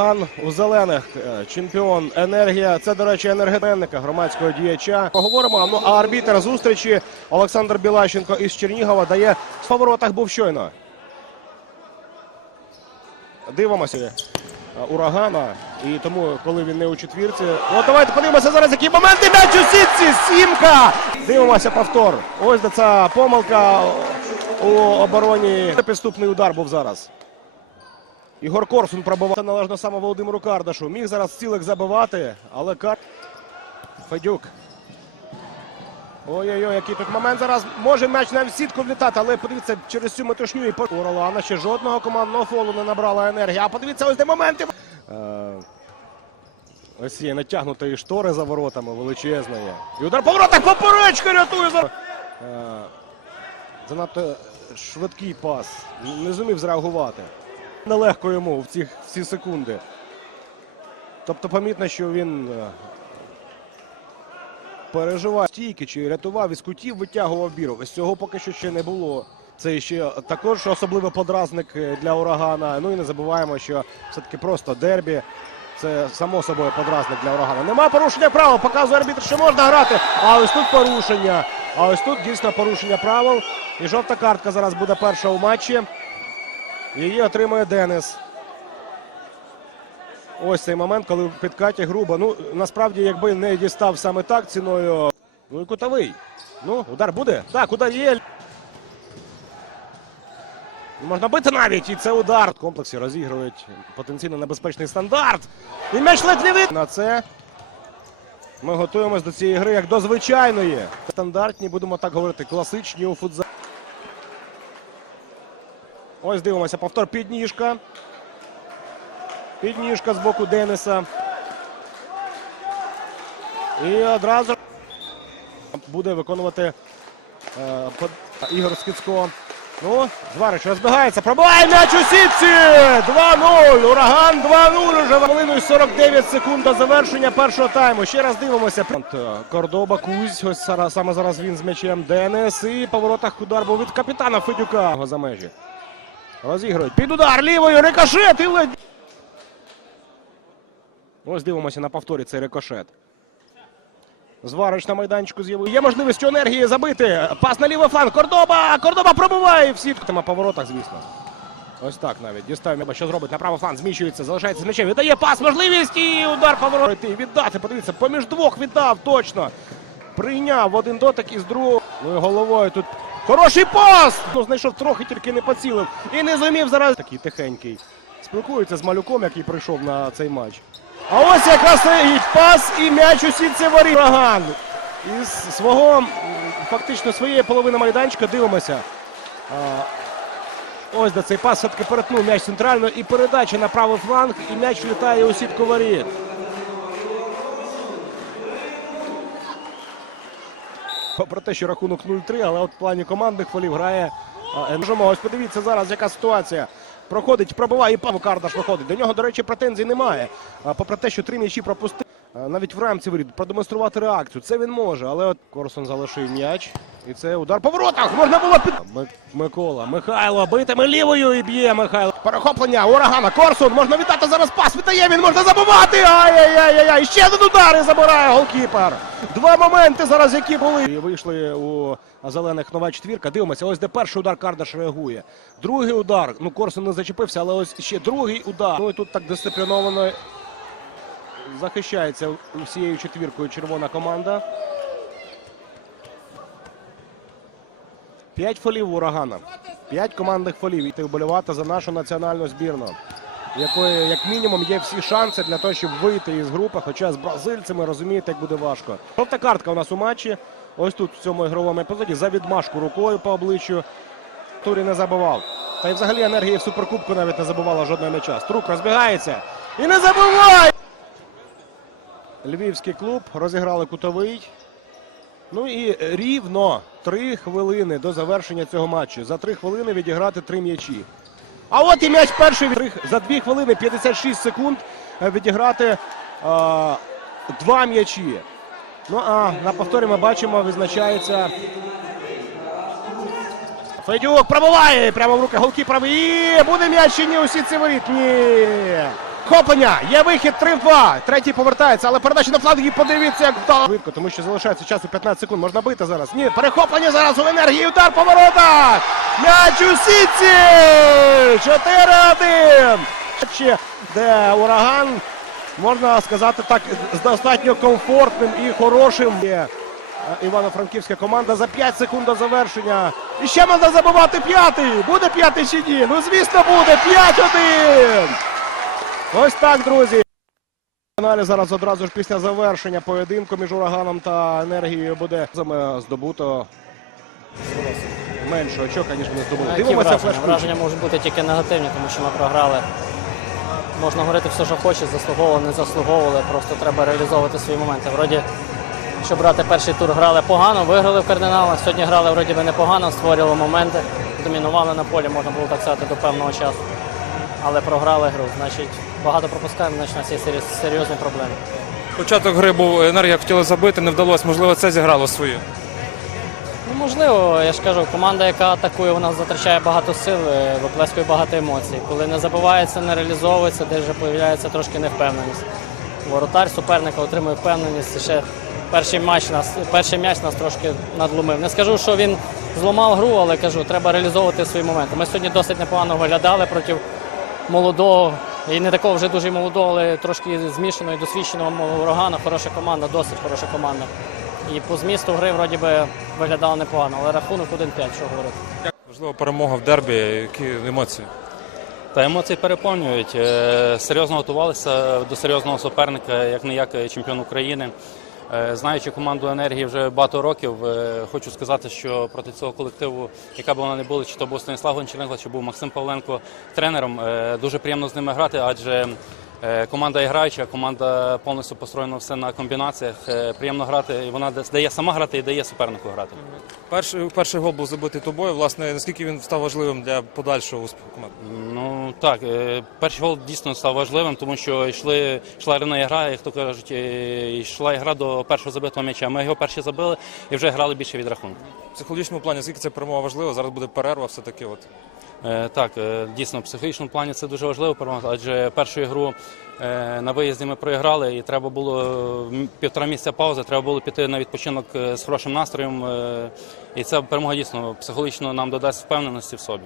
Ураган у зелених е, чемпіон енергія. Це, до речі, енергетика громадського діяча. Поговоримо. Ну а арбітр зустрічі Олександр Білащенко із Чернігова дає в поворотах був щойно. Дивимося е, урагана. І тому, коли він не у четвірці. От давайте подивимося зараз, які моменти м'яч у сітці. Сімка! Дивимося повтор. Ось де помилка у обороні. Підступний удар був зараз. Ігор Корсун пробував. Це належно саме Володимиру Кардашу. Міг зараз цілик забивати, але Кар... Федюк. Ой-ой-ой, який тут момент зараз. Може м'яч навіть в сітку влітати, але подивіться через цю метушню і по- Ролана ще жодного командного фолу не набрала енергії. А подивіться, ось де моменти. Е, Ось є натягнутої штори за воротами, величезної. І удар по воротах поперечка рятує. Е, Занадто швидкий пас. Не зумів зреагувати. Нелегко йому в ці, в секунди. Тобто помітно, що він е, переживає стійки чи рятував із кутів, витягував бірок. Ось цього поки що ще не було. Це ще також особливий подразник е, для урагана. Ну і не забуваємо, що все-таки просто дербі. Це само собою подразник для урагана. Нема порушення правил. Показує арбітр, що можна грати. А ось тут порушення. А ось тут дійсно порушення правил. І жовта картка зараз буде перша у матчі. Її отримує Денис. Ось цей момент, коли в підкаті грубо. Ну, насправді, якби не дістав саме так ціною. Ну і кутовий. Ну, удар буде. Так, удар є. Можна бити навіть, і це удар. В комплексі розігрують потенційно небезпечний стандарт. І м'яч ледь не від... На це ми готуємось до цієї гри як до звичайної. Стандартні, будемо так говорити, класичні у футзалі. Ось дивимося, повтор підніжка. Підніжка з боку Дениса. І одразу буде виконувати е, Ігор Скицько. Ну, Зварич розбігається, пробиває м'яч у сітці! 2-0! Ураган 2-0 уже хвилину і 49 секунд до завершення першого тайму. Ще раз дивимося. Кордоба Кузь, ось саме зараз він з м'ячем Денис. І по воротах удар був від капітана Федюка. За межі. Розігрують. Під удар лівою, рикошет і ледь. Ось дивимося на повторі цей рикошет. Зварич на майданчику з'явив. Є можливість енергії забити. Пас на лівий фланг. Кордоба! Кордоба пробиває всі. Тима по воротах, звісно. Ось так навіть. Дістав м'яба. Що зробить? На правий фланг зміщується, залишається з м'ячем. Віддає пас, можливість і удар по воротах. Віддати, подивіться, поміж двох віддав, точно. Прийняв один дотик із другого. Ну і головою тут. Хороший пас! Ну, знайшов трохи, тільки не поцілив. І не зумів зараз. Такий тихенький. Спілкується з малюком, який прийшов на цей матч. А ось якраз стоїть пас і м'яч у сітці воріт. Ураган. Із свого, фактично, своєї половини майданчика дивимося. А, ось де цей пас все-таки перетнув м'яч центрально і передача на правий фланг, і м'яч влітає у сітку воріт. Попри те, що рахунок 0-3, але от в плані командних фолів грає а, Ось подивіться зараз, яка ситуація. Проходить, пробиває і Павло Кардаш виходить. До нього, до речі, претензій немає. Попри те, що три м'ячі пропустив. Навіть в рамці воріт продемонструвати реакцію. Це він може, але от Корсон залишив м'яч. І це удар по воротах. Можна було під. Микола. Михайло битиме лівою і б'є Михайло. Перехоплення урагана. Корсун. Можна віддати зараз пас. Віддає він. Можна забивати. Ай-яй-яй-яй. Ще один удар і забирає голкіпер. Два моменти зараз, які були. І вийшли у зелених нова четвірка. Дивимося. Ось де перший удар Кардаш реагує. Другий удар. Ну, Корсун не зачепився, але ось ще другий удар. Ну і тут так дисципліновано захищається усією четвіркою червона команда. П'ять фолів урагана. П'ять командних фолів. І вболівати за нашу національну збірну, якої, як мінімум, є всі шанси для того, щоб вийти із групи. Хоча з бразильцями розумієте, як буде важко. Жовта картка у нас у матчі. Ось тут в цьому ігровому епізоді за відмашку рукою по обличчю. Турі не забивав. Та й взагалі енергія в суперкубку навіть не забувала жодного м'яча. Струк розбігається і не забиває! Львівський клуб розіграли кутовий. Ну і рівно три хвилини до завершення цього матчу. За три хвилини відіграти три м'ячі. А от і м'яч перший за дві хвилини 56 секунд е, відіграти а, два м'ячі. Ну а на повторі ми бачимо, визначається. Федюк пробиває прямо в руки голкіпера. І буде м'яч чи ні у сітці воріт. Ні. Хоплення! Є вихід 3-2. Третій повертається, але передача на фланг. І подивіться, як вдало. Швидко, тому що залишається часу 15 секунд. Можна бити зараз. Ні, перехоплення зараз у енергії. Удар по воротах. М'яч у сітці! 4-1. Ще Де ураган, можна сказати так, з достатньо комфортним і хорошим. Є е, Івано-Франківська команда за 5 секунд до завершення. І ще можна забивати п'ятий. Буде п'ятий чи ні? Ну, звісно, буде. 5-1. Ось так, друзі. Фіналі зараз одразу ж після завершення поєдинку між ураганом та енергією буде здобуто менше очок, ніж ми здобули. Дивимося враження? Враження можуть бути тільки негативні, тому що ми програли. Можна говорити все, що хочеш, заслуговували, не заслуговували. Просто треба реалізовувати свої моменти. Вроді, якщо брати перший тур, грали погано, виграли в кардиналах. Сьогодні грали вроді би непогано, створювали моменти, домінували на полі, можна було так сказати, до певного часу. Але програли гру. Значить, багато пропускаємо, значить у нас є серйозні проблеми. Початок гри був енергія хотіла забити, не вдалося. Можливо, це зіграло свою. Ну, можливо, я ж кажу, команда, яка атакує, вона затрачає багато сил, е, виплескує багато емоцій. Коли не забивається, не реалізовується, де вже з'являється трошки невпевненість. Воротар суперника отримує впевненість. Ще перший матч нас, перший м'яч нас трошки надломив. Не скажу, що він зламав гру, але кажу, треба реалізовувати свої моменти. Ми сьогодні досить непогано виглядали проти молодого. І не такого вже дуже молодого, але трошки змішаного і досвідченого урагана. Хороша команда, досить хороша команда. І по змісту гри вроді би виглядало непогано, але рахунок 1-5, що говорити. Важлива перемога в дербі. Які емоції? Та емоції переповнюють. Е, Серйозно готувалися до серйозного суперника, як не як чемпіон України. Е, Знаючи команду енергії вже багато років, е, хочу сказати, що проти цього колективу, яка б вона не була, чи то був Станіслав Гончаренко, чи був Максим Павленко тренером, е, дуже приємно з ними грати, адже команда граюча, команда повністю построєна все на комбінаціях. Е, Приємно грати, і вона дає сама грати і дає супернику грати. Перший, перший гол був забитий тобою. Власне, наскільки він став важливим для подальшого успіху команди? Ну так, е, перший гол дійсно став важливим, тому що йшли, йшла рівна гра, як то кажуть, е, йшла гра до першого забитого м'яча. Ми його перші забили і вже грали більше від рахунку. В психологічному плані, наскільки це перемога важлива? Зараз буде перерва, все-таки. От. Е, Так, е, дійсно, в психологічному плані це дуже важливо, адже першу ігру е, на виїзді ми проіграли, і треба було півтора місяця паузи, треба було піти на відпочинок з хорошим настроєм. І ця перемога дійсно психологічно нам додасть впевненості в собі.